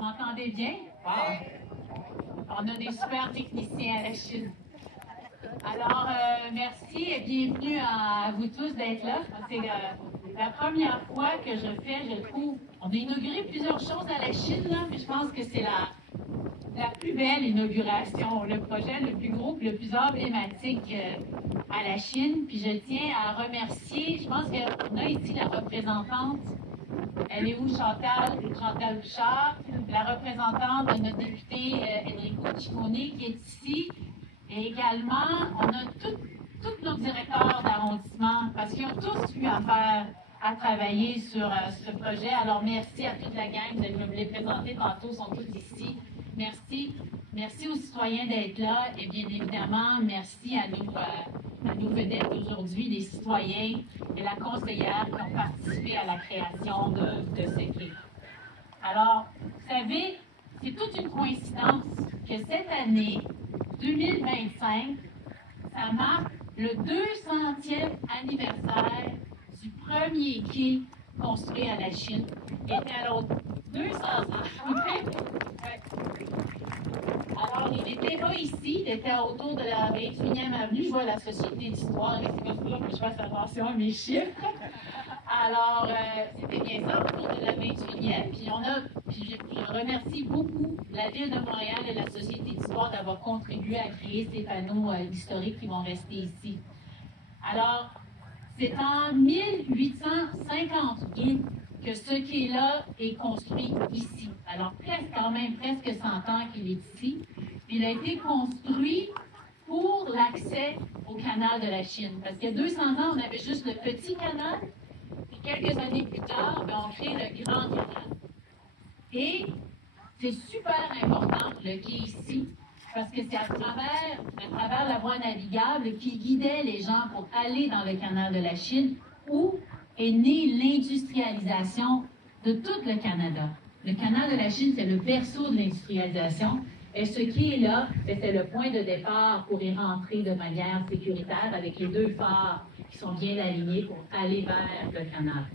Vous m'entendez bien? Wow. On a des super techniciens à la Chine. Alors, merci et bienvenue à vous tous d'être là. C'est la première fois que je trouve. On a inauguré plusieurs choses à la Chine, là, mais je pense que c'est la plus belle inauguration, le projet le plus gros, le plus emblématique à la Chine. Puis je tiens à remercier, je pense qu'on a ici la représentante. Elle est où, Chantal? Chantal Bouchard, la représentante de notre député Enrico Ciccone qui est ici. Et également, on a tous nos directeurs d'arrondissement parce qu'ils ont tous eu affaire à travailler sur ce projet. Alors, merci à toute la gang. Vous allez me les présenter tantôt, ils sont tous ici. Merci. Merci aux citoyens d'être là. Et bien évidemment, merci à nos vedettes aujourd'hui, les citoyens et la conseillère qui ont participé à la création de cette livre. Alors, vous savez, c'est toute une coïncidence que cette année, 2025, ça marque le 200e anniversaire du premier quai construit à la Chine. Il était à l'autre 200 ans. Alors, il n'était pas ici, il était autour de la 21e avenue. Je vois la Société d'histoire, et c'est comme ça que je fasse attention à mes chiffres. Alors, c'était bien ça, autour de la 21e. Puis je remercie beaucoup la Ville de Montréal et la Société d'histoire d'avoir contribué à créer ces panneaux historiques qui vont rester ici. Alors, c'est en 1852 que ce quai-là est construit ici. Alors, presque 100 ans qu'il est ici. Il a été construit pour l'accès au canal de la Chine. Parce qu'il y a 200 ans, on avait juste le petit canal. Puis quelques années plus tard, on crée le grand canal. Et c'est super important, le quai ici, parce que c'est à travers la voie navigable qui guidait les gens pour aller dans le canal de la Chine, où est née l'industrialisation de tout le Canada. Le canal de la Chine, c'est le berceau de l'industrialisation. Et ce qui est là, c'est le point de départ pour y rentrer de manière sécuritaire avec les deux phares qui sont bien alignés pour aller vers le canal.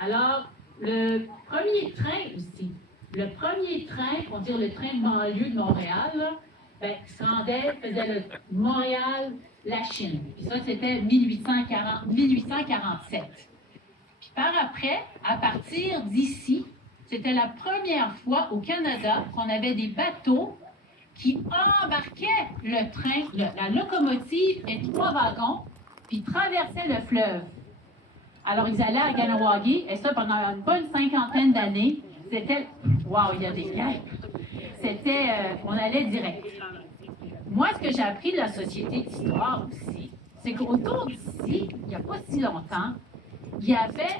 Alors, le premier train aussi, le premier train, on dit le train de banlieue de Montréal, là, faisait le Montréal-La Chine. Puis ça, c'était 1847. Puis par après, à partir d'ici, c'était la première fois au Canada qu'on avait des bateaux qui embarquaient le train, la locomotive et 3 wagons, puis traversaient le fleuve. Alors, ils allaient à Kahnawake, et ça, pendant une bonne 50aine d'années, c'était... Wow, il y a des guêpes! C'était... on allait direct. Moi, ce que j'ai appris de la Société d'histoire aussi, c'est qu'autour d'ici, il n'y a pas si longtemps, il y avait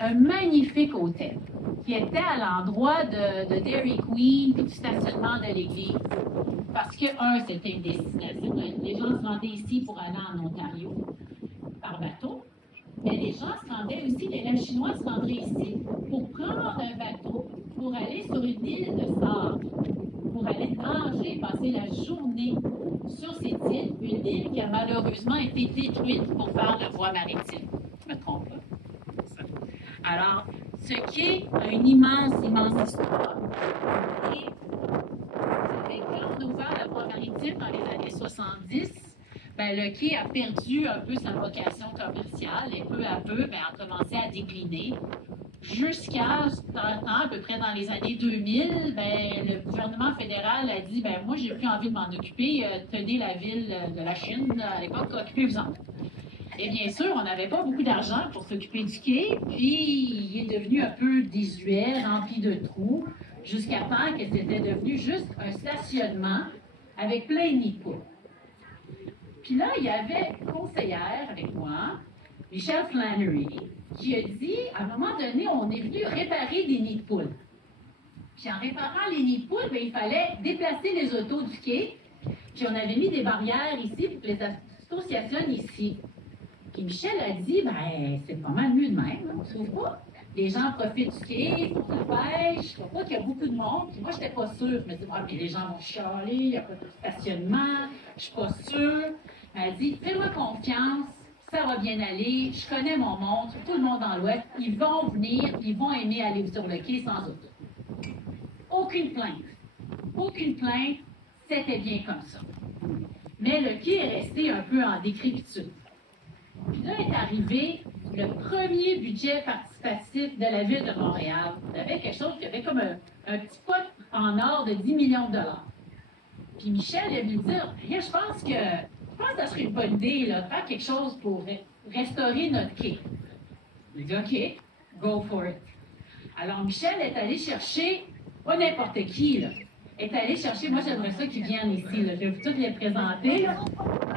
un magnifique hôtel qui était à l'endroit de Dairy Queen et du stationnement de l'église. Parce que, c'était une destination. Les gens se rendaient ici pour aller en Ontario par bateau. Mais les gens se rendaient aussi, les Chinois se rendraient ici pour prendre un bateau pour aller sur une île de sable, pour aller nager, passer la journée sur cette île, une île qui a malheureusement été détruite pour faire la voie maritime. Je me trompe pas. Alors, ce qui est une immense histoire. Et quand on a ouvert la voie maritime dans les années 70, le quai a perdu un peu sa vocation commerciale et peu à peu, a commencé à décliner. Jusqu'à à peu près dans les années 2000, le gouvernement fédéral a dit moi, j'ai plus envie de m'en occuper, tenez la ville de la Chine à l'époque, occupez-vous-en. Et bien sûr, on n'avait pas beaucoup d'argent pour s'occuper du quai, puis il est devenu un peu désuet, rempli de trous, jusqu'à temps que c'était devenu juste un stationnement avec plein de nids de poules. Puis là, il y avait une conseillère avec moi, Michelle Flannery, qui a dit, à un moment donné, on est venu réparer des nids de poules. Puis en réparant les nids de poules, il fallait déplacer les autos du quai, puis on avait mis des barrières ici pour que les autos stationnent ici. Puis Michel a dit, c'est pas mal mieux de même, on ne trouve pas? Les gens profitent du quai, font la pêche, je ne vois pas qu'il y a beaucoup de monde. Puis moi, je n'étais pas sûre. Je me disais, mais les gens vont chialer, il n'y a pas de stationnement, je ne suis pas sûre. Elle a dit, fais-moi confiance, ça va bien aller, je connais mon monde, tout le monde dans l'Ouest, ils vont venir, ils vont aimer aller sur le quai sans auto. aucune plainte. Aucune plainte, c'était bien comme ça. Mais le quai est resté un peu en décrépitude. Puis là est arrivé le premier budget participatif de la Ville de Montréal. On avait quelque chose qui avait comme un petit pot en or de 10 millions de dollars. Puis Michel est venu dire, je pense que ça serait une bonne idée là, de faire quelque chose pour restaurer notre quai. Il dit, OK, go for it. Alors Michel est allé chercher, pas n'importe qui, là, est allé chercher, moi j'aimerais ça qu'ils viennent ici, là, je vais vous toutes les présenter. Là.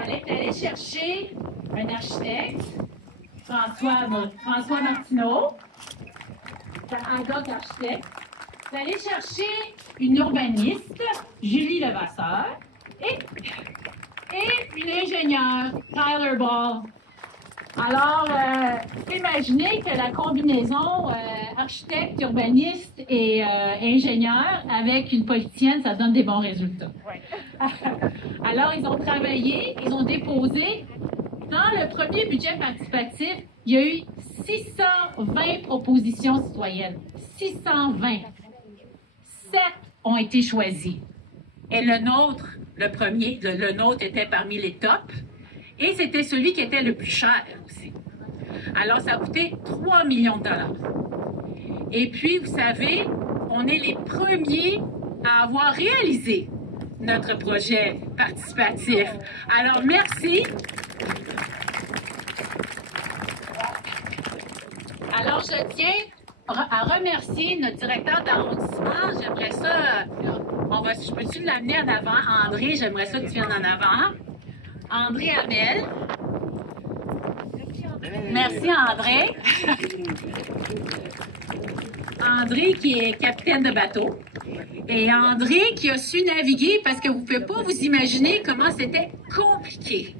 Elle est allée chercher un architecte, François Martineau, Agathe architecte. Elle est allée chercher une urbaniste, Julie Levasseur, et une ingénieure, Tyler Ball. Alors, imaginez que la combinaison architecte, urbaniste et ingénieur avec une politicienne, ça donne des bons résultats. Ouais. Alors, ils ont travaillé, ils ont déposé. Dans le premier budget participatif, il y a eu 620 propositions citoyennes. 620. 7 ont été choisies. Et le nôtre, le premier, le nôtre était parmi les tops. Et c'était celui qui était le plus cher aussi. Alors, ça a coûté 3 millions de dollars. Et puis, vous savez, on est les premiers à avoir réalisé notre projet participatif. Alors, merci. Alors, je tiens à remercier notre directeur d'arrondissement. J'aimerais ça, je peux-tu l'amener en avant? André, j'aimerais ça que tu viennes en avant. André Hamel. Merci, André. André qui est capitaine de bateau. Et André qui a su naviguer parce que vous ne pouvez pas vous imaginer comment c'était compliqué.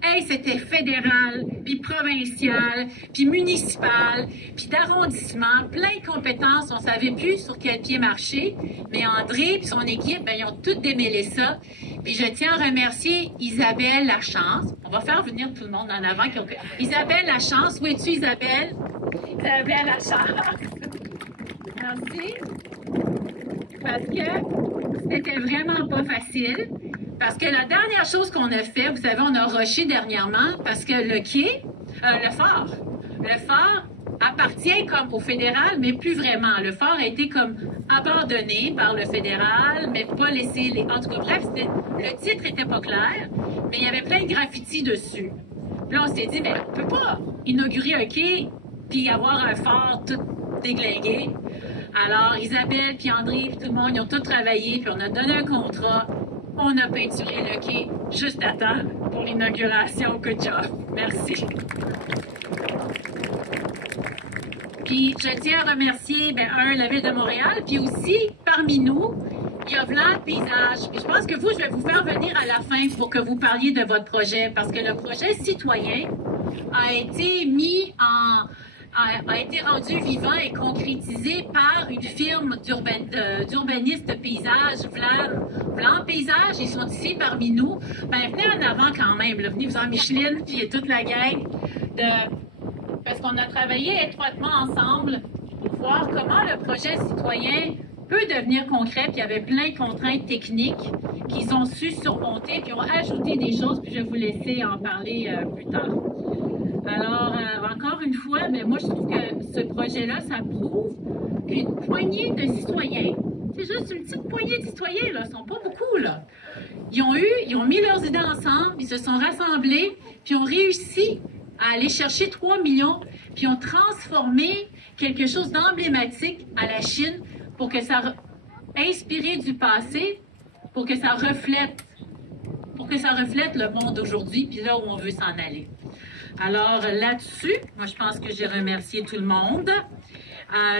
Hey, c'était fédéral, puis provincial, puis municipal, puis d'arrondissement, plein de compétences. On ne savait plus sur quel pied marcher. Mais André et son équipe, ils ont tout démêlé ça. Puis je tiens à remercier Isabelle Lachance. On va faire venir tout le monde en avant. Isabelle Lachance, où es-tu, Isabelle? Isabelle Lachance. Merci. Parce que c'était vraiment pas facile. Parce que la dernière chose qu'on a fait, vous savez, on a rushé dernièrement parce que le quai, le phare appartient comme au fédéral, mais plus vraiment. Le phare a été comme abandonné par le fédéral, mais pas laissé les... En tout cas, bref, le titre était pas clair, mais il y avait plein de graffitis dessus. Puis là, on s'est dit, mais on peut pas inaugurer un quai puis avoir un phare tout déglingué. Alors, Isabelle, puis André, puis tout le monde, ils ont tous travaillé, puis on a donné un contrat. On a peinturé le quai juste à temps pour l'inauguration. Good job. Merci. Puis, je tiens à remercier, la Ville de Montréal, puis aussi, parmi nous, il y a Vlan Paysage. Puis je pense que je vais vous faire venir à la fin pour que vous parliez de votre projet, parce que le projet citoyen a été a été rendu vivant et concrétisé par une firme d'urbanistes paysage, Vlan Paysage. Ils sont ici parmi nous. Venez en avant quand même. Là. Venez vous en Micheline, puis toute la gang. Parce qu'on a travaillé étroitement ensemble pour voir comment le projet citoyen peut devenir concret. Puis il y avait plein de contraintes techniques qu'ils ont su surmonter, puis ont ajouté des choses, puis je vais vous laisser en parler plus tard. Alors, encore une fois, moi, je trouve que ce projet-là, ça prouve qu'une poignée de citoyens, c'est juste une petite poignée de citoyens, là, ils ne sont pas beaucoup, là. Ils ont mis leurs idées ensemble, ils se sont rassemblés, puis ont réussi à aller chercher 3 millions, puis ont transformé quelque chose d'emblématique à la Chine pour que ça inspiré du passé, pour que ça reflète le monde d'aujourd'hui, puis là où on veut s'en aller. Alors là-dessus, moi je pense que j'ai remercié tout le monde.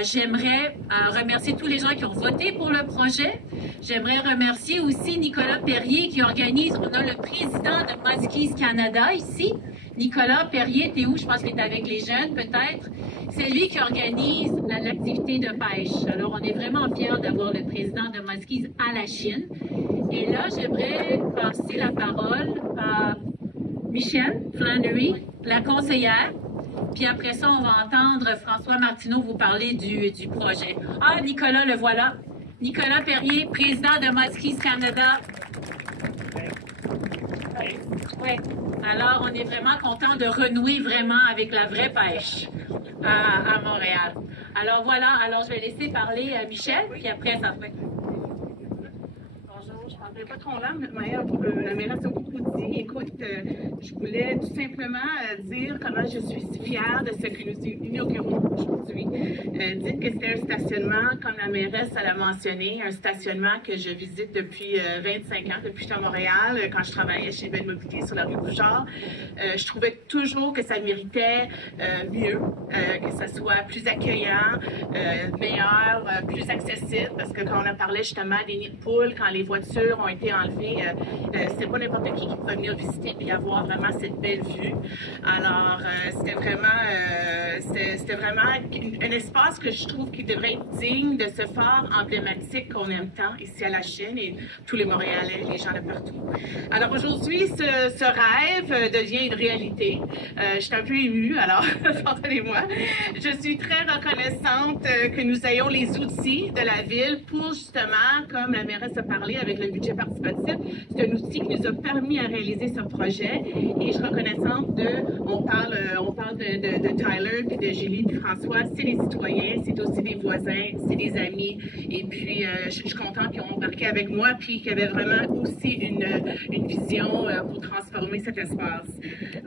J'aimerais remercier tous les gens qui ont voté pour le projet. J'aimerais remercier aussi Nicolas Perrier qui organise, on a le président de Muskies Canada ici. Nicolas Perrier, t'es où? Je pense qu'il est avec les jeunes peut-être. C'est lui qui organise l'activité de pêche. Alors on est vraiment fiers d'avoir le président de Muskies à la Chine. Et là, j'aimerais passer la parole à Michelle Flannery, la conseillère. Puis après ça, on va entendre François Martineau vous parler du projet. Ah, Nicolas, le voilà. Nicolas Perrier, président de Muskies Canada. Oui. Alors, on est vraiment content de renouer vraiment avec la vraie pêche à Montréal. Alors voilà, alors je vais laisser parler Michel, puis après ça fait. Bonjour, je ne parlerai pas trop longtemps, mais la mairesse a beaucoup dit. Écoute, je voulais tout simplement dire comment je suis fière de ce que nous inaugurons aujourd'hui. Dites que c'est un stationnement, comme la mairesse l'a mentionné, un stationnement que je visite depuis 25 ans, depuis que je suis à Montréal, quand je travaillais chez Belle Mobilité sur la rue Bouchard. Je trouvais toujours que ça méritait mieux, que ça soit plus accueillant, meilleur, plus accessible, parce que quand on a parlé justement des nids de poules, quand les voitures ont été enlevées, c'était pas n'importe qui pouvait venir visiter et avoir vraiment cette belle vue. Alors, c'était vraiment un espace que je trouve qui devrait être digne de ce phare emblématique qu'on aime tant ici à la Chine et tous les Montréalais, les gens de partout. Alors aujourd'hui, ce rêve devient une réalité. Je suis un peu émue, alors pardonnez-moi. Je suis très reconnaissante que nous ayons les outils de la ville pour justement, comme la mairesse a parlé avec le budget participatif, c'est un outil qui nous a permis à réaliser ce projet et je suis reconnaissante on parle de Tyler, puis de Julie, puis François, c'est des citoyens, c'est aussi des voisins, c'est des amis et puis je suis contente qu'ils ont embarqué avec moi puis qu'il y avait vraiment aussi une vision pour transformer cet espace.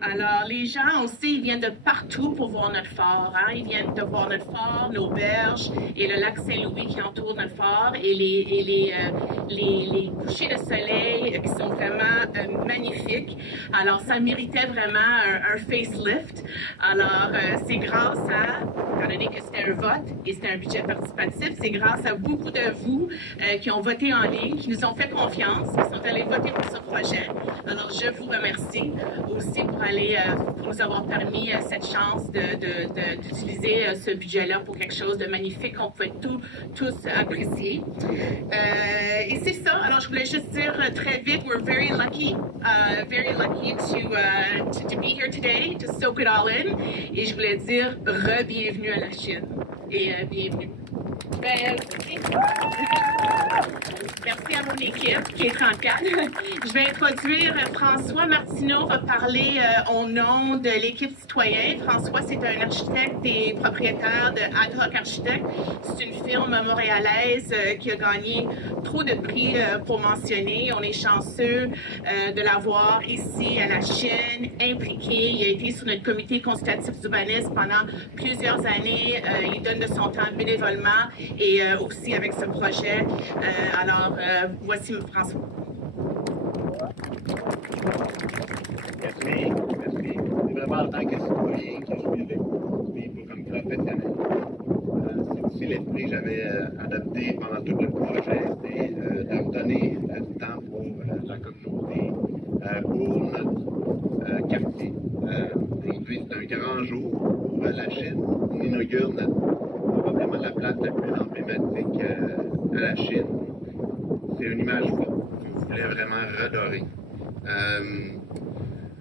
Alors les gens aussi, ils viennent de partout pour voir notre phare, hein? Ils viennent de voir notre phare, nos berges et le lac Saint-Louis qui entoure notre phare et les couchers de soleil qui sont vraiment magnifiques. Alors, ça méritait vraiment un facelift. Alors, c'est grâce à, étant donné que c'était un vote et c'était un budget participatif, c'est grâce à beaucoup de vous qui ont voté en ligne, qui nous ont fait confiance, qui sont allés voter pour ce projet. Alors, je vous remercie aussi pour nous avoir permis cette chance d'utiliser ce budget-là pour quelque chose de magnifique qu'on pouvait tous apprécier. Et c'est ça. Alors, je voulais juste dire très vite, we're very lucky to be here today, to soak it all in. Et je voulais dire re-bienvenue à la Chine. Et bienvenue. Merci à mon équipe qui est 34. Je vais introduire François Martineau va parler au nom de l'équipe citoyenne. François, c'est un architecte et propriétaire de Ad Hoc Architectes. C'est une firme montréalaise qui a gagné trop de prix pour mentionner. On est chanceux de l'avoir ici à la Chine, impliqué. Il a été sur notre comité consultatif d'urbanisme pendant plusieurs années. Il donne de son temps bénévolement et aussi avec ce projet. Alors, voici François. Merci. C'est vraiment en tant que citoyen que je suis avec vous, mais pas comme professionnel. C'est aussi l'esprit que j'avais adopté pendant tout le projet, c'est de redonner du temps pour la communauté, pour notre quartier. Aujourd'hui, c'est un grand jour pour la Chine. On inaugure probablement la place la plus emblématique à la Chine. C'est une image forte que je voulais vraiment redorer.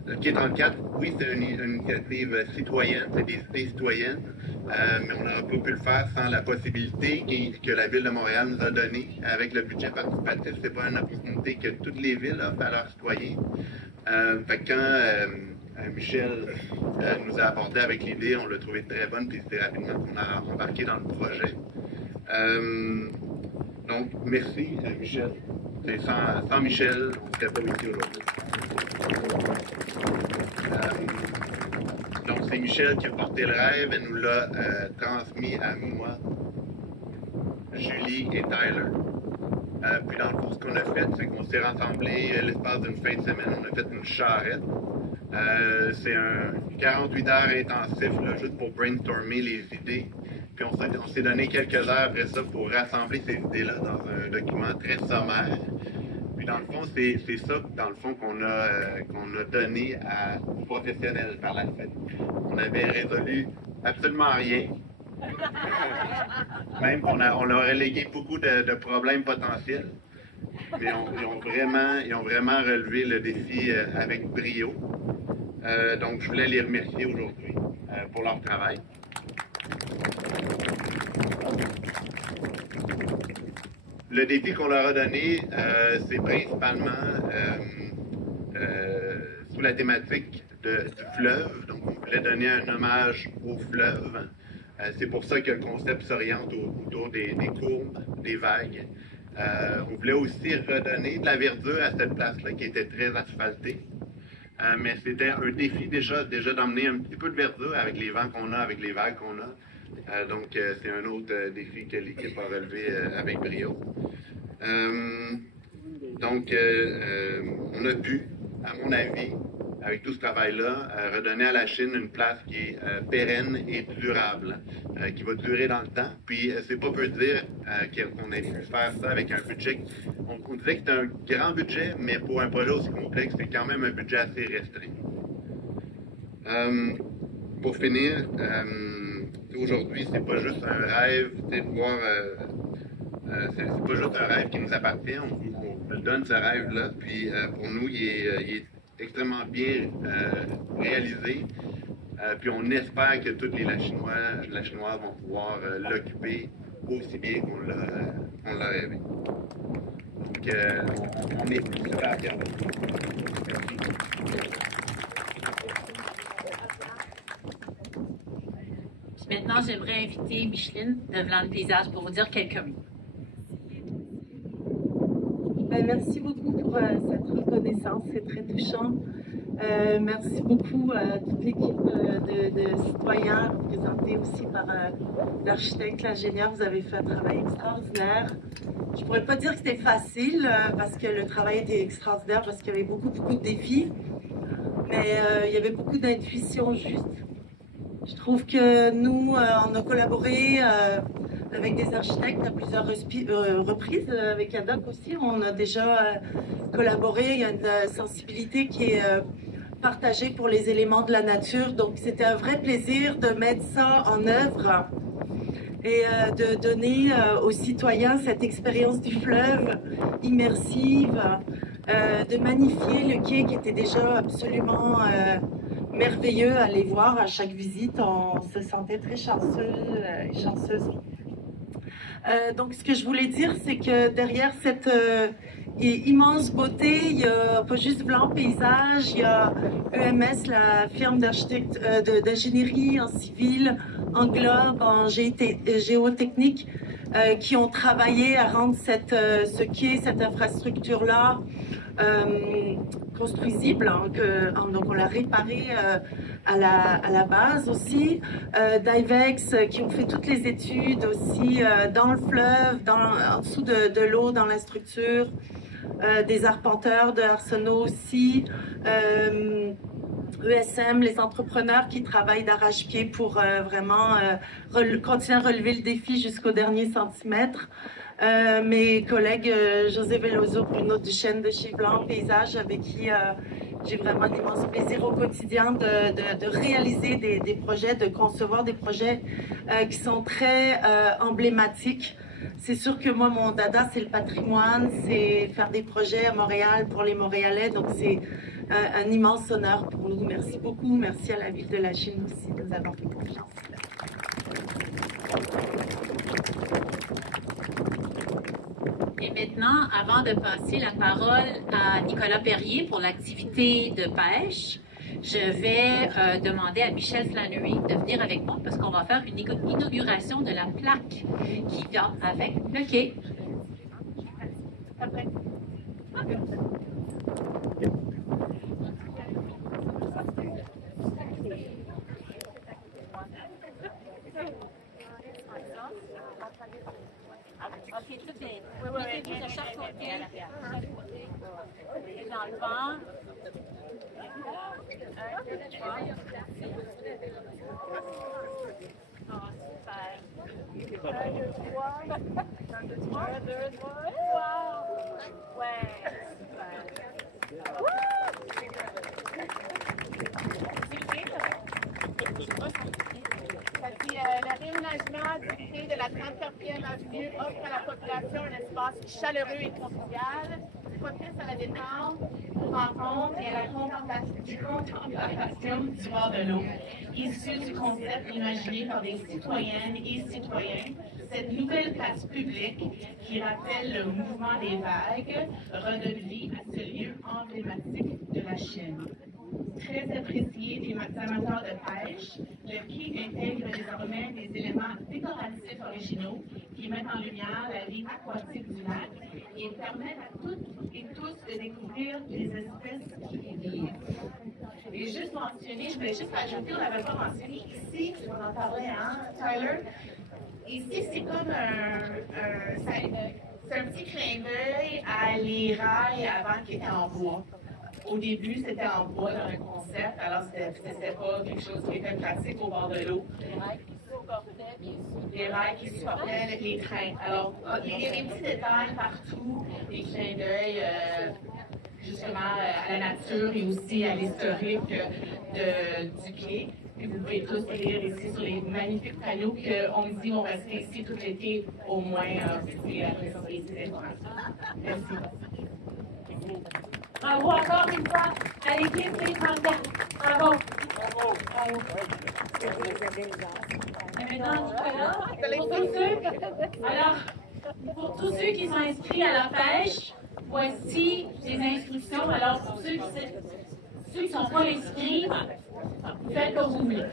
Le Quai 34, oui, c'est une initiative citoyenne, c'est des idées citoyennes, mais on n'aurait pas pu le faire sans la possibilité que la Ville de Montréal nous a donnée avec le budget participatif. C'est pas une opportunité que toutes les villes offrent à leurs citoyens. Fait que quand Michel nous a abordé avec l'idée, on l'a trouvé très bonne, puis c'était rapidement qu'on a embarqué dans le projet. Donc, merci Michel. Sans Michel, on ne serait pas ici aujourd'hui. Donc, c'est Michel qui a porté le rêve, elle nous l'a transmis à moi, Julie et Tyler. Puis dans le fond, ce qu'on a fait, c'est qu'on s'est rassemblés l'espace d'une fin de semaine, on a fait une charrette. C'est un 48 heures intensif, là, juste pour brainstormer les idées. Puis on s'est donné quelques heures après ça pour rassembler ces idées-là dans un document très sommaire. Puis dans le fond, c'est ça, dans le fond, qu'on a donné aux professionnels par la suite. On avait résolu absolument rien. Même qu'on leur a légué beaucoup de problèmes potentiels. Mais ils ont vraiment relevé le défi avec brio. Donc, je voulais les remercier aujourd'hui pour leur travail. le défi qu'on leur a donné, c'est principalement sous la thématique du fleuve. Donc, on voulait donner un hommage au fleuve. C'est pour ça que le concept s'oriente autour des courbes, des vagues. On voulait aussi redonner de la verdure à cette place-là qui était très asphaltée. Mais c'était un défi déjà d'emmener un petit peu de verdure avec les vents qu'on a, avec les vagues qu'on a. Donc, c'est un autre défi que l'équipe a relevé avec brio. Donc, on a pu, à mon avis, avec tout ce travail-là, redonner à la Chine une place qui est pérenne et durable, qui va durer dans le temps. Puis, c'est pas peu dire qu'on ait pu faire ça avec un budget. On disait que c'était un grand budget, mais pour un projet aussi complexe, c'est quand même un budget assez restreint. Pour finir, aujourd'hui, c'est pas juste un rêve, c'est de voir. C'est pas juste un rêve qui nous appartient, on le donne ce rêve-là, puis pour nous, il est extrêmement bien réalisé. Puis on espère que tous les Lachinoises vont pouvoir l'occuper aussi bien qu'on l'a rêvé. Donc, on est super fiers de ça. Puis maintenant, j'aimerais inviter Micheline de Vlan le Paysage pour vous dire quelques mots. Merci beaucoup pour cette reconnaissance, c'est très touchant. Merci beaucoup à toute l'équipe de citoyens, représentée aussi par l'architecte, l'ingénieur. Vous avez fait un travail extraordinaire. Je ne pourrais pas dire que c'était facile, parce que le travail était extraordinaire, parce qu'il y avait beaucoup de défis. Mais il y avait beaucoup d'intuition juste. Je trouve que nous, on a collaboré avec des architectes à plusieurs reprises, avec ADOC aussi. On a déjà collaboré. Il y a une sensibilité qui est partagée pour les éléments de la nature. Donc, c'était un vrai plaisir de mettre ça en œuvre et de donner aux citoyens cette expérience du fleuve immersive, de magnifier le quai qui était déjà absolument merveilleux à aller voir à chaque visite. On se sentait très chanceux et chanceuse. Donc, ce que je voulais dire, c'est que derrière cette immense beauté, il y a pas juste Vlan Paysage, il y a EMS, la firme d'ingénierie en civil, en globe, en géotechnique, qui ont travaillé à rendre ce quai, cette infrastructure-là, construisible, hein, donc on l'a réparé à la base aussi. D'Ivex qui ont fait toutes les études aussi dans le fleuve, en dessous de l'eau, dans la structure. Des arpenteurs de Arsenault aussi. ESM, les entrepreneurs qui travaillent d'arrache-pied pour vraiment continuer à relever le défi jusqu'au dernier centimètre. Mes collègues José Veloso, Bruno Duchesne de chez Vlan Paysage, avec qui j'ai vraiment un immense plaisir au quotidien de réaliser des projets, de concevoir des projets qui sont très emblématiques. C'est sûr que moi, mon dada, c'est le patrimoine, c'est faire des projets à Montréal pour les Montréalais, donc c'est un immense honneur pour nous. Merci beaucoup, merci à la Ville de la Chine aussi, nous avons fait confiance. Et maintenant, avant de passer la parole à Nicolas Perrier pour l'activité de pêche, je vais demander à Michel Flannery de venir avec moi parce qu'on va faire une inauguration de la plaque qui vient avec le quai. Après. OK, tout est. Mettez-vous de chaque côté. Et dans le vent. Oh, super. 1, 2, 3. 1, 2, 3. 1, 2, 3. Wow! Ouais, super. Le réaménagement du quai de la 34e avenue offre à la population un espace chaleureux et convivial. propice à la détente, aux rencontres et à la contemplation du bord de l'eau. Issu du concept imaginé par des citoyennes et citoyens, cette nouvelle place publique qui rappelle le mouvement des vagues redonne vie à ce lieu emblématique de la Chine. Très apprécié des amateurs de pêche, le quai intègre désormais des éléments décoratifs originaux qui mettent en lumière la vie aquatique du lac et permettent à toutes et tous de découvrir les espèces qui y vivent. Et juste mentionner, je voulais juste ajouter, on n'avait pas mentionné ici, on en parlait, hein, Tyler? Ici, c'est comme c'est un petit clin d'œil à les rails avant qui étaient en bois. Au début, c'était en bois dans le concept, alors c'était pas quelque chose qui était pratique au bord de l'eau. Les rails qui supportaient les trains. Alors, il y a des petits détails partout, des clins d'œil justement à la nature et aussi à l'historique du quai. Et vous pouvez tous lire ici sur les magnifiques panneaux qu'on me dit vont rester ici tout l'été au moins. Vous pouvez aller sur les sites. Merci. Bravo encore une fois à l'équipe des candidats. Bravo. Bravo. Et maintenant, pour tous ceux qui sont inscrits à la pêche, voici les instructions. Alors, pour ceux qui ne sont pas inscrits, vous faites comme vous voulez.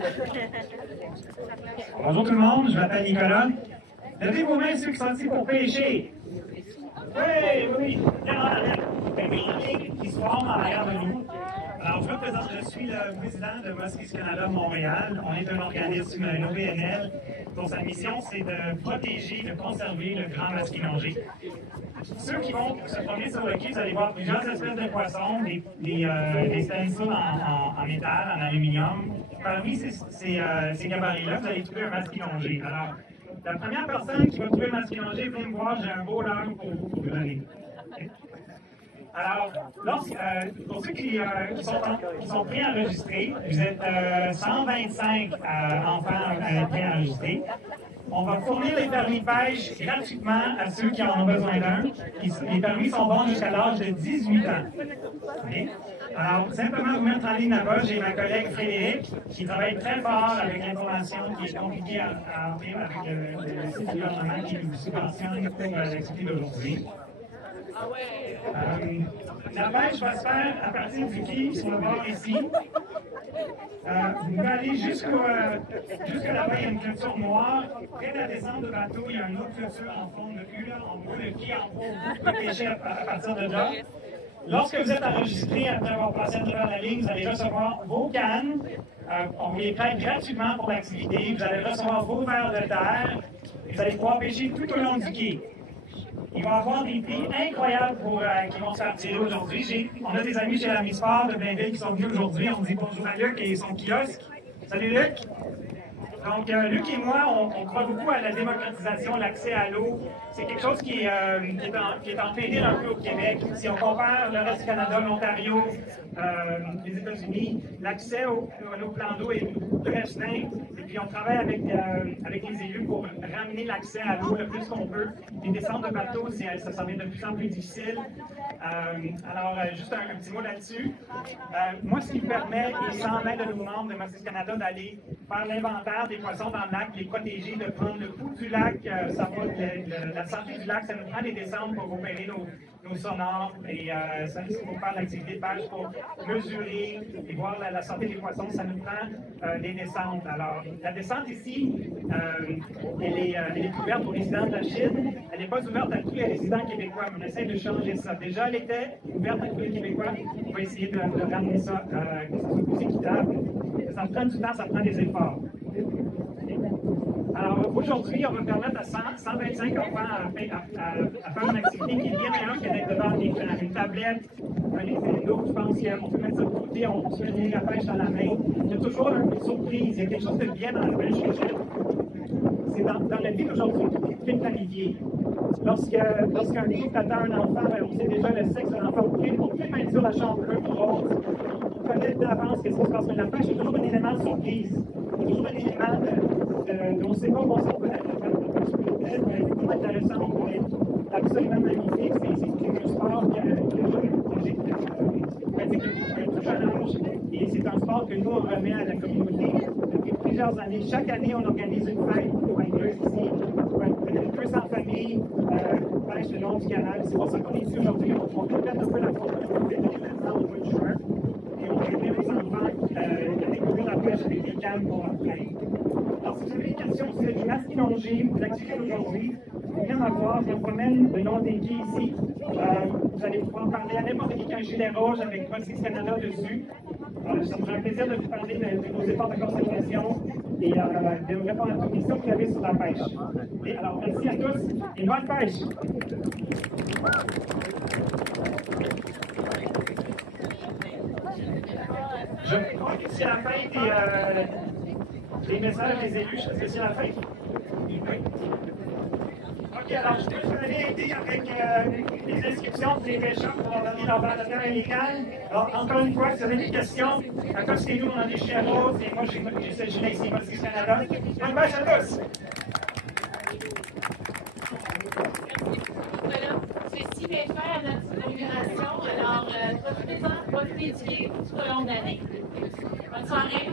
Bonjour tout le monde, je m'appelle Nicolas. Levez vos mains ceux qui sont ici pour pêcher. Oui, bien en arrière. Qui se forment en arrière de nous. Alors, je suis le président de Muskies Canada Montréal. On est un organisme, une OBNL, dont sa mission, c'est de protéger, de conserver le grand masquinongé. Ceux qui vont se promener sur le quai, vous allez voir plusieurs espèces de poissons, des stencils en métal, en aluminium. Parmi ces gabarits-là, vous allez trouver un masquinongé. Alors, la première personne qui va trouver le masquinongé, venez me voir, j'ai un beau leurre pour vous donner. Alors, pour ceux qui sont préenregistrés, vous êtes 125 enfants préenregistrés. On va fournir les permis de pêche gratuitement à ceux qui en ont besoin d'un. Les permis sont bons jusqu'à l'âge de 18 ans. Okay? Alors, simplement vous mettre en ligne là-bas, j'ai ma collègue Frédéric qui travaille très fort avec l'information qui est compliquée à obtenir avec le site du gouvernement qui nous subventionne pour l'activité d'aujourd'hui. La pêche va se faire à partir du quai sur le bord ici. Vous pouvez aller jusque là-bas, il y a une clôture noire. Près de la descente de bateau, il y a une autre clôture en forme de U, là, en haut, le quai en haut. Vous pouvez pêcher à partir de là. Lorsque vous êtes enregistré après avoir passé à travers la ligne, vous allez recevoir vos cannes. On vous les prête gratuitement pour l'activité. Vous allez recevoir vos verres de terre. Vous allez pouvoir pêcher tout au long du quai. Il va y avoir des prix incroyables qui vont se faire tirer aujourd'hui. On a des amis chez la Misport de Blainville qui sont venus aujourd'hui. On dit bonjour à Luc et son kiosque. Salut Luc! Donc, Luc et moi, on croit beaucoup à la démocratisation, l'accès à l'eau. C'est quelque chose qui est en péril un peu au Québec. Si on compare le reste du Canada, l'Ontario, les États-Unis, l'accès à nos plans d'eau est très restreint. Et puis, on travaille avec les élus pour ramener l'accès à l'eau le plus qu'on peut. Les descentes de bateaux, ça s'en vient de plus en plus difficile. Alors, juste un petit mot là-dessus. Moi, ce qui me permet, et sans l'aide de nos membres de Muskies Canada, d'aller faire l'inventaire des poissons dans le lac, les protéger, de prendre le pouls du lac, savoir la santé du lac, ça nous prend des descentes pour opérer nos sonars et ça nous pour faire l'activité de pêche, pour mesurer et voir la santé des poissons, ça nous prend des descentes. Alors, la descente ici, elle est ouverte aux résidents de la Chine, elle n'est pas ouverte à tous les résidents québécois, mais on essaie de changer ça. Déjà, elle était ouverte à tous les Québécois, on va essayer de ramener ça, que ça soit plus équitable. Ça prend du temps, ça prend des efforts. Alors, aujourd'hui, on va permettre à 125 enfants à faire une activité qui est bien meilleure que d'être devant une tablette, un vélo. Je pense qu'on peut mettre ça de côté, on se met la pêche dans la main. Il y a toujours une surprise, il y a quelque chose de bien dans la pêche. C'est dans la vie d'aujourd'hui, tout est planifié. Lorsqu'un couple attend un enfant, on sait déjà le sexe de l'enfant. On peut mettre sur la chambre un rose. On connaît d'avance ce qui se passe. Mais la pêche est toujours un élément de surprise. C'est toujours un élément on ne sait pas où on s'en va. C'est vraiment intéressant. On peut être absolument magnifique. C'est un sport qui que nous, on remet à la communauté. Depuis plusieurs années, chaque année, on organise une fête pour inclure ici. Peut-être 200 familles pêchent le long du canal. C'est pour ça qu'on est ici aujourd'hui. On complète un peu la formation qu'on fait maintenant au mois de juin. Et on permet aux enfants de découvrir la pêche avec des cannes pour après. Alors, si vous avez des questions sur du masquinongé, l'activité d'aujourd'hui, rien à voir, je vous promène le long des quais ici. Vous allez pouvoir parler à n'importe qui un gilet rouge avec Crossix Canada dessus. Ça me fait un plaisir de vous parler de nos efforts de conservation et de vous répondre à toutes les questions que vous avez sur la pêche. Et alors, merci à tous et bonne pêche! Je crois que c'est la fin des messages des élus. Est-ce que c'est la fin? Oui. OK, alors je peux aller aider avec les inscriptions pour les pêcheurs pour leur donner leur bandana amicale. Alors, encore une fois, si vous avez des questions, accostez-nous, on a des chiens roses et moi j'ai ce gilet ici, Crossix Canada. Bonne pêche à tous! C'est si bien fait à notre inauguration, alors profitez-en, profitez du tout au long de l'année. Bonne soirée!